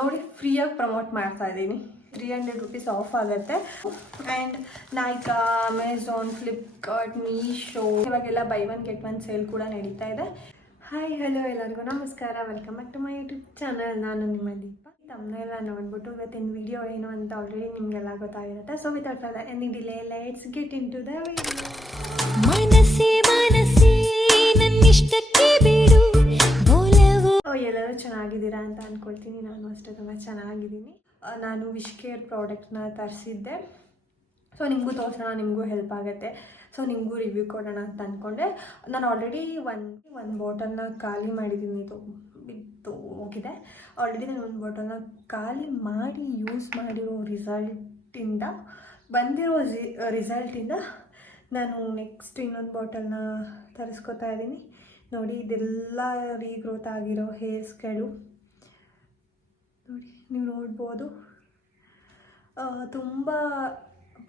ನೋಡಿ ಫ್ರೀಯಾಗಿ ಪ್ರಮೋಟ್ ಮಾಡ್ತಾ ಇದ್ದೀನಿ. 300 rupees ಆಫ್ ಆಗುತ್ತೆ. ಆ್ಯಂಡ್ ನೈಕಾ, ಅಮೆಝಾನ್, ಫ್ಲಿಪ್ಕಾರ್ಟ್, ಮೀಶೋ ಇವಾಗೆಲ್ಲ buy one get one sale ಕೂಡ ನಡೀತಾ ಇದೆ. ಹಾಯ್ ಹಲೋ ಎಲ್ಲರಿಗೂ ನಮಸ್ಕಾರ, welcome back to my YouTube channel. ನಾನು ನಿಮ್ಮ ದೀಪ. ತಮ್ಮನೆಲ್ಲ ನೋಡ್ಬಿಟ್ಟು ಇವತ್ತಿನ ವಿಡಿಯೋ ಏನು ಅಂತ ಆಲ್ರೆಡಿ ನಿಮಗೆಲ್ಲ ಗೊತ್ತಾಗಿರುತ್ತೆ. So without further any delay let's get into the video. ಮನಸ್ಸೇ ಮನಸ್ಸೇ ನನ್ನಿಷ್ಟಕ್ಕೆ ಬಿಡು ಬೋಲವು. ಎಲ್ಲರೂ ಚೆನ್ನಾಗಿದ್ದೀರಾ ಅಂತ ಅಂದ್ಕೊಳ್ತೀನಿ. ನಾನು ಅಷ್ಟೇ ತುಂಬ ಚೆನ್ನಾಗಿದ್ದೀನಿ. ನಾನು ವಿಶ್ ಕೇರ್ ಪ್ರಾಡಕ್ಟ್ನ ತರಿಸಿದ್ದೆ. ಸೊ ನಿಮಗೂ ತೋರಿಸೋಣ, ನಿಮಗೂ ಹೆಲ್ಪ್ ಆಗುತ್ತೆ. ಸೊ ನಿಮಗೂ ರಿವ್ಯೂ ಕೊಡೋಣ ಅಂತ ಅಂದ್ಕೊಂಡೆ. ನಾನು ಆಲ್ರೆಡಿ ಒಂದು ಬಾಟಲ್ನ ಖಾಲಿ ಮಾಡಿದ್ದೀನಿ. ಇದು ಬಿದ್ದು ಹೋಗಿದೆ. ಆಲ್ರೆಡಿ ನಾನು ಒಂದು ಬಾಟಲ್ನ ಖಾಲಿ ಮಾಡಿ ಯೂಸ್ ಮಾಡಿರೋ ರಿಸಲ್ಟಿಂದ ನಾನು ನೆಕ್ಸ್ಟ್ ಇನ್ನೊಂದು ಬಾಟಲ್ನ ತರಿಸ್ಕೊತಾ ಇದ್ದೀನಿ. ನೋಡಿ, ಇದೆಲ್ಲ ರೀಗ್ರೋತ್ ಆಗಿರೋ ಹೇರ್ಸ್ಗಳು ನೋಡಿ, ನೀವು ನೋಡ್ಬೋದು. ತುಂಬ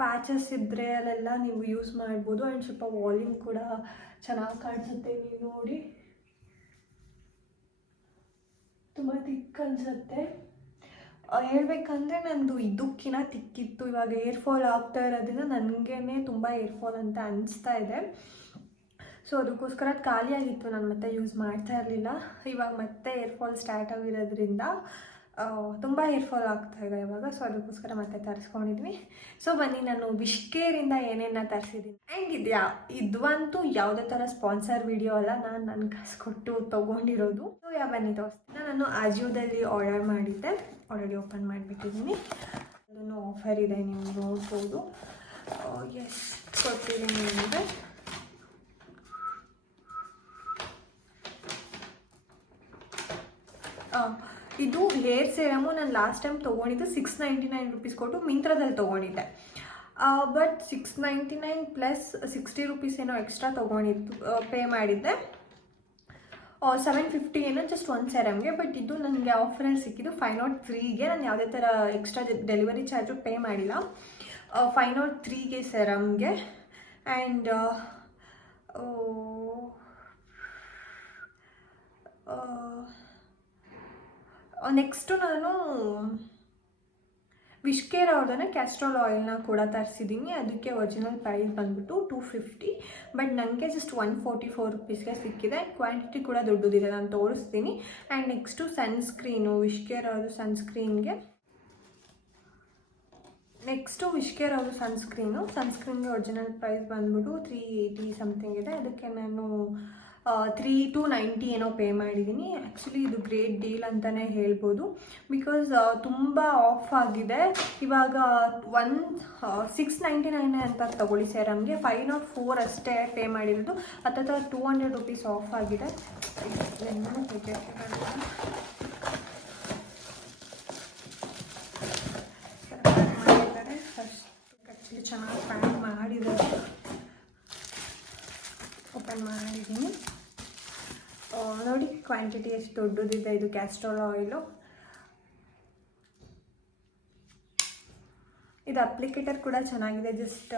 ಪ್ಯಾಚಸ್ ಇದ್ದರೆ ಅಲ್ಲೆಲ್ಲ ನೀವು ಯೂಸ್ ಮಾಡ್ಬೋದು. ಆ್ಯಂಡ್ ಸ್ವಲ್ಪ ವಾಲ್ಯೂಮ್ ಕೂಡ ಚೆನ್ನಾಗಿ ಕಾಣಿಸುತ್ತೆ. ನೀವು ನೋಡಿ, ತುಂಬ ತಿಕ್ ಅನಿಸುತ್ತೆ. ಹೇಳ್ಬೇಕಂದ್ರೆ ನಂದು ಇದಕ್ಕಿಂತ ತಿಕ್ಕಿತ್ತು. ಇವಾಗ ಏರ್ ಫಾಲ್ ಆಗ್ತಾ ಇರೋದ್ರಿಂದ ನನಗೇ ತುಂಬ ಏರ್ ಫಾಲ್ ಅಂತ ಅನಿಸ್ತಾ ಇದೆ. ಸೊ ಅದಕ್ಕೋಸ್ಕರ ಅದು ಖಾಲಿಯಾಗಿತ್ತು, ನಾನು ಮತ್ತೆ ಯೂಸ್ ಮಾಡ್ತಾ ಇರಲಿಲ್ಲ. ಇವಾಗ ಮತ್ತೆ ಏರ್ ಫಾಲ್ ಸ್ಟಾರ್ಟ್ ಆಗಿರೋದ್ರಿಂದ ತುಂಬ ಏರ್ ಫಾಲ್ ಆಗ್ತಾಯಿದೆ ಇವಾಗ. ಸೊ ಅದಕ್ಕೋಸ್ಕರ ಮತ್ತೆ ತರಿಸ್ಕೊಂಡಿದ್ವಿ. ಸೊ ಬನ್ನಿ, ನಾನು ವಿಶ್ ಕೇರಿಂದ ಏನೇನ ತರಿಸಿದ್ದೀನಿ. ಆ್ಯಂಡ್ ಇದಂತೂ ಯಾವುದೇ ಥರ ಸ್ಪಾನ್ಸರ್ ವಿಡಿಯೋ ಅಲ್ಲ, ನಾನು ನನ್ನ ಕಾಸು ಕೊಟ್ಟು ತೊಗೊಂಡಿರೋದು. ಸೊ ಬನ್ನಿ ತೋರಿಸ್ತೀನಿ. ನಾನು ಆಜಿಯೋದಲ್ಲಿ ಆರ್ಡರ್ ಮಾಡಿದ್ದೆ, ಆಲ್ರೆಡಿ ಓಪನ್ ಮಾಡಿಬಿಟ್ಟಿದ್ದೀನಿ. ಅದನ್ನು ಆಫರ್ ಇದೆ, ನೀವು ನೋಡ್ಬೋದು. ಎಷ್ಟು ಕೊಟ್ಟಿದ್ದೀನಿ ಅಂದರೆ ಇದು ಹೇರ್ ಸೇರಮು ನಾನು ಲಾಸ್ಟ್ ಟೈಮ್ ತೊಗೊಂಡಿದ್ದು 699 rupees ಕೊಟ್ಟು ಮಿಂತ್ರದಲ್ಲಿ ತೊಗೊಂಡಿದ್ದೆ. ಬಟ್ 699 ಪ್ಲಸ್ 60 rupees ಏನೋ ಎಕ್ಸ್ಟ್ರಾ ತೊಗೊಂಡಿದ್ದು, ಪೇ ಮಾಡಿದ್ದೆ. 750 ಏನೋ ಜಸ್ಟ್ ಒಂದು ಸೆರಮ್ಗೆ. ಬಟ್ ಇದು ನನಗೆ ಆಫರಲ್ಲಿ ಸಿಕ್ಕಿದ್ದು 503ಗೆ. ನಾನು ಯಾವುದೇ ಥರ ಎಕ್ಸ್ಟ್ರಾ ಡೆಲಿವರಿ ಚಾರ್ಜು ಪೇ ಮಾಡಿಲ್ಲ. 503ಗೆ ಸೆರಮ್ಗೆ. ಆ್ಯಂಡ್ ನೆಕ್ಸ್ಟು ನಾನು ವಿಶ್ ಕೇರ್ ಅವ್ರನ್ನ ಕ್ಯಾಸ್ಟ್ರಾಲ್ ಆಯಿಲ್ನ ಕೂಡ ತರಿಸಿದ್ದೀನಿ. ಅದಕ್ಕೆ ಒರಿಜಿನಲ್ ಪ್ರೈಸ್ ಬಂದ್ಬಿಟ್ಟು 250. ಬಟ್ ನನಗೆ ಜಸ್ಟ್ 144 rupeesಗೆ ಸಿಕ್ಕಿದೆ. ಕ್ವಾಂಟಿಟಿ ಕೂಡ ದೊಡ್ಡದಿದೆ, ನಾನು ತೋರಿಸ್ತೀನಿ. And next sunscreen, wish care ಅವ್ರದ್ದು ಸನ್ಸ್ಕ್ರೀನ್ಗೆ ಸನ್ಸ್ಕ್ರೀನ್ಗೆ ಒರಿಜಿನಲ್ ಪ್ರೈಸ್ ಬಂದ್ಬಿಟ್ಟು 380 ಸಮಥಿಂಗ್ ಇದೆ. ಅದಕ್ಕೆ ನಾನು 290 ಏನೋ ಪೇ ಮಾಡಿದ್ದೀನಿ. ಆ್ಯಕ್ಚುಲಿ ಇದು ಗ್ರೇಟ್ ಡೀಲ್ ಅಂತಲೇ ಹೇಳ್ಬೋದು. ಬಿಕಾಸ್ ತುಂಬ ಆಫ್ ಆಗಿದೆ ಇವಾಗ. 699 ಅಂತ ತಗೊಳ್ಳಿ ಸೆರಮ್ಗೆ, 504 ಅಷ್ಟೇ ಪೇ ಮಾಡಿರೋದು. ಹತ್ತತ್ರ 200 rupees ಆಫ್ ಆಗಿದೆ. ಮಾಡಿದ್ದಾರೆ ಫಸ್ಟ್ ಕಟ್ಲಿ ಚೆನ್ನಾಗಿ ಪ್ಯಾಕ್ ಮಾಡಿದ್ದಾರೆ. ಓಪನ್ ಮಾಡಿದ್ದೀನಿ. ನೋಡಿ, ಕ್ವಾಂಟಿಟಿ ಎಷ್ಟು ದೊಡ್ಡದಿದೆ. ಇದು ಕ್ಯಾಸ್ಟ್ರಾಲ್ ಆಯಿಲು. ಇದು ಅಪ್ಲಿಕೇಟರ್ ಕೂಡ ಚೆನ್ನಾಗಿದೆ. ಜಸ್ಟ್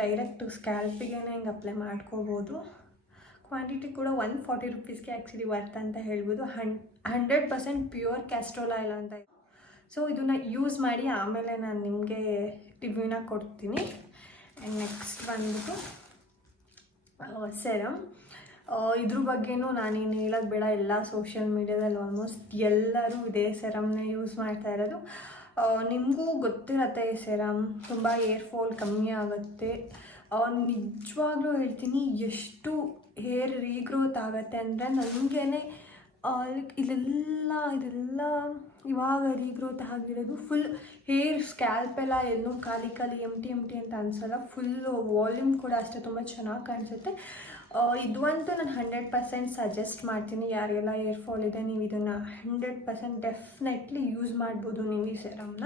ಡೈರೆಕ್ಟ್ ಸ್ಕ್ಯಾಲ್ಪಿಗೆ ಹಿಂಗೆ ಅಪ್ಲೈ ಮಾಡ್ಕೋಬೋದು. ಕ್ವಾಂಟಿಟಿ ಕೂಡ 140 rupeesಗೆ ಆ್ಯಕ್ಚುಲಿ ವರ್ತ್ ಅಂತ ಹೇಳ್ಬೋದು. 100% ಪ್ಯೂರ್ ಕ್ಯಾಸ್ಟ್ರಾಲ್ ಆಯಿಲ್ ಅಂತ ಇದೆ. ಸೊ ಇದನ್ನು ಯೂಸ್ ಮಾಡಿ ಆಮೇಲೆ ನಾನು ನಿಮಗೆ ರಿವ್ಯೂನ ಕೊಡ್ತೀನಿ. ಆ್ಯಂಡ್ ನೆಕ್ಸ್ಟ್ ಬಂದ್ಬಿಟ್ಟು ಸೆರಮ್. ಇದ್ರ ಬಗ್ಗೆನೂ ನಾನೇನು ಹೇಳೋದು ಬೇಡ. ಎಲ್ಲ ಸೋಷಿಯಲ್ ಮೀಡ್ಯಾದಲ್ಲಿ ಆಲ್ಮೋಸ್ಟ್ ಎಲ್ಲರೂ ಇದೇ ಸೆರಮ್ನೇ ಯೂಸ್ ಮಾಡ್ತಾ ಇರೋದು. ನಿಮಗೂ ಗೊತ್ತಿರತ್ತೆ, ಈ ಸೆರಮ್ ತುಂಬ ಏರ್ ಫಾಲ್ ಕಮ್ಮಿ ಆಗುತ್ತೆ. ನಿಜವಾಗ್ಲೂ ಹೇಳ್ತೀನಿ, ಎಷ್ಟು ಹೇರ್ ರೀಗ್ರೋತ್ ಆಗುತ್ತೆ ಅಂದರೆ ನನಗೇ ಇದೆಲ್ಲ ಇವಾಗ ರೀಗ್ರೋತ್ ಆಗಿರೋದು. ಫುಲ್ ಹೇರ್ ಸ್ಕ್ಯಾಲ್ಪೆಲ್ಲ ಎಲ್ಲೂ ಖಾಲಿ ಎಂಟಿ ಅಂತ ಅನಿಸಲ್ಲ. ಫುಲ್ಲು ವಾಲ್ಯೂಮ್ ಕೂಡ ಅಷ್ಟೇ ತುಂಬ ಚೆನ್ನಾಗಿ ಕಾಣಿಸುತ್ತೆ. ಇದಂತೂ ನಾನು 100% ಸಜೆಸ್ಟ್ ಮಾಡ್ತೀನಿ. ಯಾರಿಗೆಲ್ಲ ಏರ್ ಫಾಲ್ ಇದೆ, ನೀವು ಇದನ್ನು 100% ಡೆಫಿನೆಟ್ಲಿ ಯೂಸ್ ಮಾಡ್ಬೋದು ನೀವು ಈ ಸೆರಮ್ನ.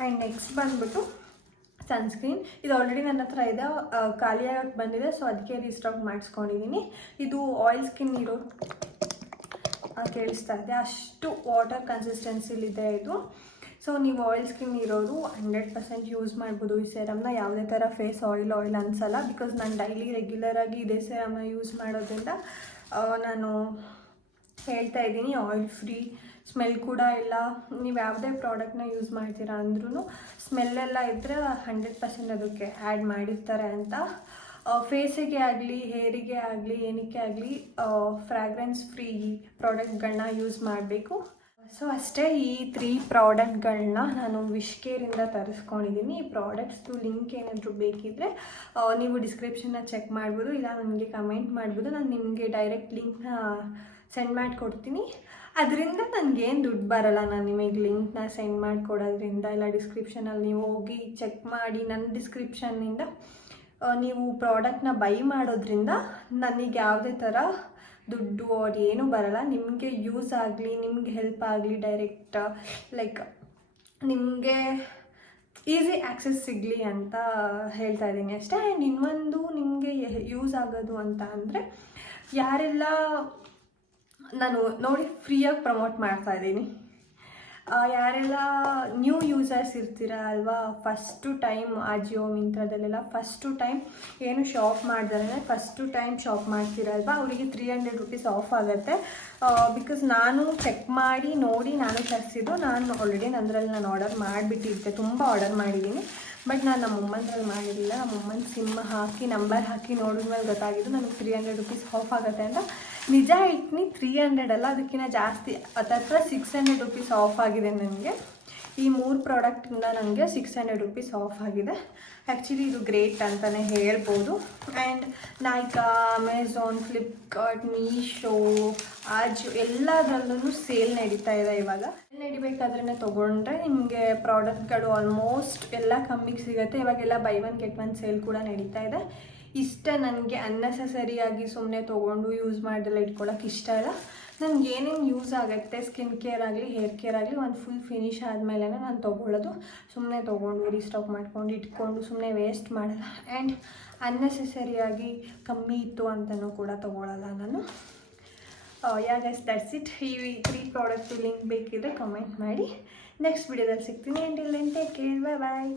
ಆ್ಯಂಡ್ ನೆಕ್ಸ್ಟ್ ಬಂದ್ಬಿಟ್ಟು ಸನ್ಸ್ಕ್ರೀನ್. ಇದು ಆಲ್ರೆಡಿ ನನ್ನ ಹತ್ರ ಇದೆ, ಖಾಲಿಯಾಗಕ್ಕೆ ಬಂದಿದೆ. ಸೊ ಅದಕ್ಕೆ ರೀಸ್ಟಾಕ್ ಮಾಡಿಸ್ಕೊಂಡಿದ್ದೀನಿ. ಇದು ಆಯಿಲ್ ಸ್ಕಿನ್ ಇರೋ ಕೇಳಿಸ್ತಾ ಇದೆ, ಅಷ್ಟು ವಾಟರ್ ಕನ್ಸಿಸ್ಟೆನ್ಸಿಲಿದೆ ಇದು. ಸೊ ನೀವು ಆಯಿಲ್ ಸ್ಕಿನ್ ಇರೋರು 100% ಯೂಸ್ ಮಾಡ್ಬೋದು ಈ ಸೆರಮ್ನ. ಯಾವುದೇ ಥರ ಫೇಸ್ ಆಯಿಲ್ ಅನಿಸಲ್ಲ. ಬಿಕಾಸ್ ನಾನು ಡೈಲಿ ರೆಗ್ಯುಲರಾಗಿ ಇದೇ ಸೆರಮ್ನ ಯೂಸ್ ಮಾಡೋದ್ರಿಂದ ನಾನು ಹೇಳ್ತಾ ಇದ್ದೀನಿ, ಆಯಿಲ್ ಫ್ರೀ ಸ್ಮೆಲ್ ಕೂಡ ಇಲ್ಲ. ನೀವು ಯಾವುದೇ ಪ್ರಾಡಕ್ಟ್ನ ಯೂಸ್ ಮಾಡ್ತೀರಾ ಅಂದ್ರೂ ಸ್ಮೆಲ್ಲೆಲ್ಲ ಇದ್ದರೆ 100% ಅದಕ್ಕೆ ಆ್ಯಡ್ ಮಾಡಿರ್ತಾರೆ ಅಂತ. ಫೇಸಿಗೆ ಆಗಲಿ, ಹೇರಿಗೆ ಆಗಲಿ, ಏನಕ್ಕೆ ಆಗಲಿ ಫ್ರ್ಯಾಗ್ರೆನ್ಸ್ ಫ್ರೀ ಪ್ರಾಡಕ್ಟ್ಗಳನ್ನ ಯೂಸ್ ಮಾಡಬೇಕು. ಸೊ ಅಷ್ಟೇ. ಈ 3 ಪ್ರಾಡಕ್ಟ್ಗಳನ್ನ ನಾನು ವಿಶ್ಕೇರಿಂದ ತರಿಸ್ಕೊಂಡಿದ್ದೀನಿ. ಈ ಪ್ರಾಡಕ್ಟ್ಸ್ದು ಲಿಂಕ್ ಏನಾದರೂ ಬೇಕಿದ್ದರೆ ನೀವು ಡಿಸ್ಕ್ರಿಪ್ಷನ್ನ ಚೆಕ್ ಮಾಡ್ಬೋದು, ಇಲ್ಲ ನನಗೆ ಕಮೆಂಟ್ ಮಾಡ್ಬೋದು. ನಾನು ನಿಮಗೆ ಡೈರೆಕ್ಟ್ ಲಿಂಕ್ನ ಸೆಂಡ್ ಮಾಡಿಕೊಡ್ತೀನಿ. ಅದರಿಂದ ನನಗೇನು ದುಡ್ಡು ಬರೋಲ್ಲ. ನಾನು ನಿಮಗೆ ಲಿಂಕ್ನ ಸೆಂಡ್ ಮಾಡಿಕೊಡೋದ್ರಿಂದ, ಇಲ್ಲ ಡಿಸ್ಕ್ರಿಪ್ಷನಲ್ಲಿ ನೀವು ಹೋಗಿ ಚೆಕ್ ಮಾಡಿ ನನ್ನ ಡಿಸ್ಕ್ರಿಪ್ಷನ್ನಿಂದ ನೀವು ಪ್ರಾಡಕ್ಟ್ನ ಬೈ ಮಾಡೋದ್ರಿಂದ ನನಗೆ ಯಾವುದೇ ಥರ ದುಡ್ಡು ಅದು ಏನೂ ಬರೋಲ್ಲ. ನಿಮಗೆ ಯೂಸ್ ಆಗಲಿ, ನಿಮಗೆ ಹೆಲ್ಪ್ ಆಗಲಿ, ಡೈರೆಕ್ಟ್ ಲೈಕ್ ನಿಮಗೆ ಈಸಿ ಆ್ಯಕ್ಸೆಸ್ ಸಿಗಲಿ ಅಂತ ಹೇಳ್ತಾ ಇದ್ದೀನಿ ಅಷ್ಟೇ. ಆ್ಯಂಡ್ ಇನ್ನೊಂದು ನಿಮಗೆ ಯೂಸ್ ಆಗೋದು ಅಂತ ಅಂದರೆ, ಯಾರೆಲ್ಲ ನಾನು ನೋಡಿ ಫ್ರೀಯಾಗಿ ಪ್ರಮೋಟ್ ಮಾಡ್ತಾ ಇದ್ದೀನಿ, ಯಾರೆಲ್ಲ ನ್ಯೂ ಯೂಸರ್ಸ್ ಇರ್ತೀರ ಅಲ್ವಾ, ಫಸ್ಟು ಟೈಮ್ ಅಜಿಯೋ ಮಿಂತ್ರದಲ್ಲೆಲ್ಲ ಫಸ್ಟು ಟೈಮ್ ಏನು ಶಾಪ್ ಮಾಡಿದ್ರೆ ಫಸ್ಟು ಟೈಮ್ ಶಾಪ್ ಮಾಡ್ತೀರಲ್ವಾ, ಅವರಿಗೆ 300 ರೂಪೀಸ್ ಆಫ್ ಆಗುತ್ತೆ. ಬಿಕಾಸ್ ನಾನು ಚೆಕ್ ಮಾಡಿ ನೋಡಿ ನಾನು ತರಿಸಿದ್ದು. ನಾನು ಆಲ್ರೆಡಿ ನಾನು ಆರ್ಡರ್ ಮಾಡಿಬಿಟ್ಟಿದ್ದೆ, ತುಂಬ ಆರ್ಡರ್ ಮಾಡಿದ್ದೀನಿ. ಬಟ್ ನಾನು ನಮ್ಮ ಅಮ್ಮಂದ್ರಲ್ಲಿ ಮಾಡಿರಲಿಲ್ಲ. ನಮ್ಮ ಅಮ್ಮನ ಸಿಮ್ ಹಾಕಿ ನಂಬರ್ ಹಾಕಿ ನೋಡಿದ್ಮೇಲೆ ಗೊತ್ತಾಗಿದ್ದು ನನಗೆ 300 ರೂಪೀಸ್ ಆಫ್ ಆಗುತ್ತೆ ಅಂತ. ನಿಜ ಇಟ್ನಿ 300 ಅಲ್ಲ, ಅದಕ್ಕಿಂತ ಜಾಸ್ತಿ, ಹತ್ರ 600 ರೂಪೀಸ್ ಆಫ್ ಆಗಿದೆ ನನಗೆ. ಈ 3 ಪ್ರಾಡಕ್ಟಿಂದ ನನಗೆ 600 ರೂಪೀಸ್ ಆಫ್ ಆಗಿದೆ. ಆ್ಯಕ್ಚುಲಿ ಇದು ಗ್ರೇಟ್ ಅಂತಲೇ ಹೇಳ್ಬೋದು. ಆ್ಯಂಡ್ ನೈಕಾ, ಅಮೆಝಾನ್, ಫ್ಲಿಪ್ಕಾರ್ಟ್, ಮೀಶೋ, ಅಜಿಯೋ ಎಲ್ಲದರಲ್ಲೂ ಸೇಲ್ ನಡೀತಾ ಇದೆ ಇವಾಗ. ನಡಿಬೇಕಾದ್ರೆ ತೊಗೊಂಡ್ರೆ ನಿಮಗೆ ಪ್ರಾಡಕ್ಟ್ಗಳು ಆಲ್ಮೋಸ್ಟ್ ಎಲ್ಲ ಕಮ್ಮಿಗೆ ಸಿಗುತ್ತೆ. ಇವಾಗೆಲ್ಲ ಬೈ 1 get 1 ಸೇಲ್ ಕೂಡ ನಡೀತಾ ಇದೆ. ಇಷ್ಟ ನನಗೆ ಅನ್ನೆಸೆಸರಿಯಾಗಿ ಸುಮ್ಮನೆ ತೊಗೊಂಡು ಯೂಸ್ ಮಾಡ್ದೆಲ್ಲ ಇಟ್ಕೊಳ್ಳೋಕೆ ಇಷ್ಟ ಇಲ್ಲ. ನನಗೆ ಏನೇನು ಯೂಸ್ ಆಗುತ್ತೆ, ಸ್ಕಿನ್ ಕೇರ್ ಆಗಲಿ, ಹೇರ್ ಕೇರ್ ಆಗಲಿ, ಒಂದು ಫುಲ್ ಫಿನಿಷ್ ಆದಮೇಲೆ ನಾನು ತೊಗೊಳ್ಳೋದು. ಸುಮ್ಮನೆ ತೊಗೊಂಡು ರೀಸ್ಟಾಕ್ ಮಾಡ್ಕೊಂಡು ಇಟ್ಕೊಂಡು ಸುಮ್ಮನೆ ವೇಸ್ಟ್ ಮಾಡಲ್ಲ. ಆ್ಯಂಡ್ ಅನ್ನೆಸೆಸರಿಯಾಗಿ ಕಮ್ಮಿ ಇತ್ತು ಅಂತಲೂ ಕೂಡ ತೊಗೊಳ್ಳಲ್ಲ ನಾನು. Yeah guys, that's it. ಈ 3 ಪ್ರಾಡಕ್ಟ್ ಲಿಂಕ್ ಬೇಕಿದ್ರೆ ಕಮೆಂಟ್ ಮಾಡಿ. ನೆಕ್ಸ್ಟ್ ವಿಡಿಯೋದಲ್ಲಿ ಸಿಗ್ತೀನಿ. And take care, bye.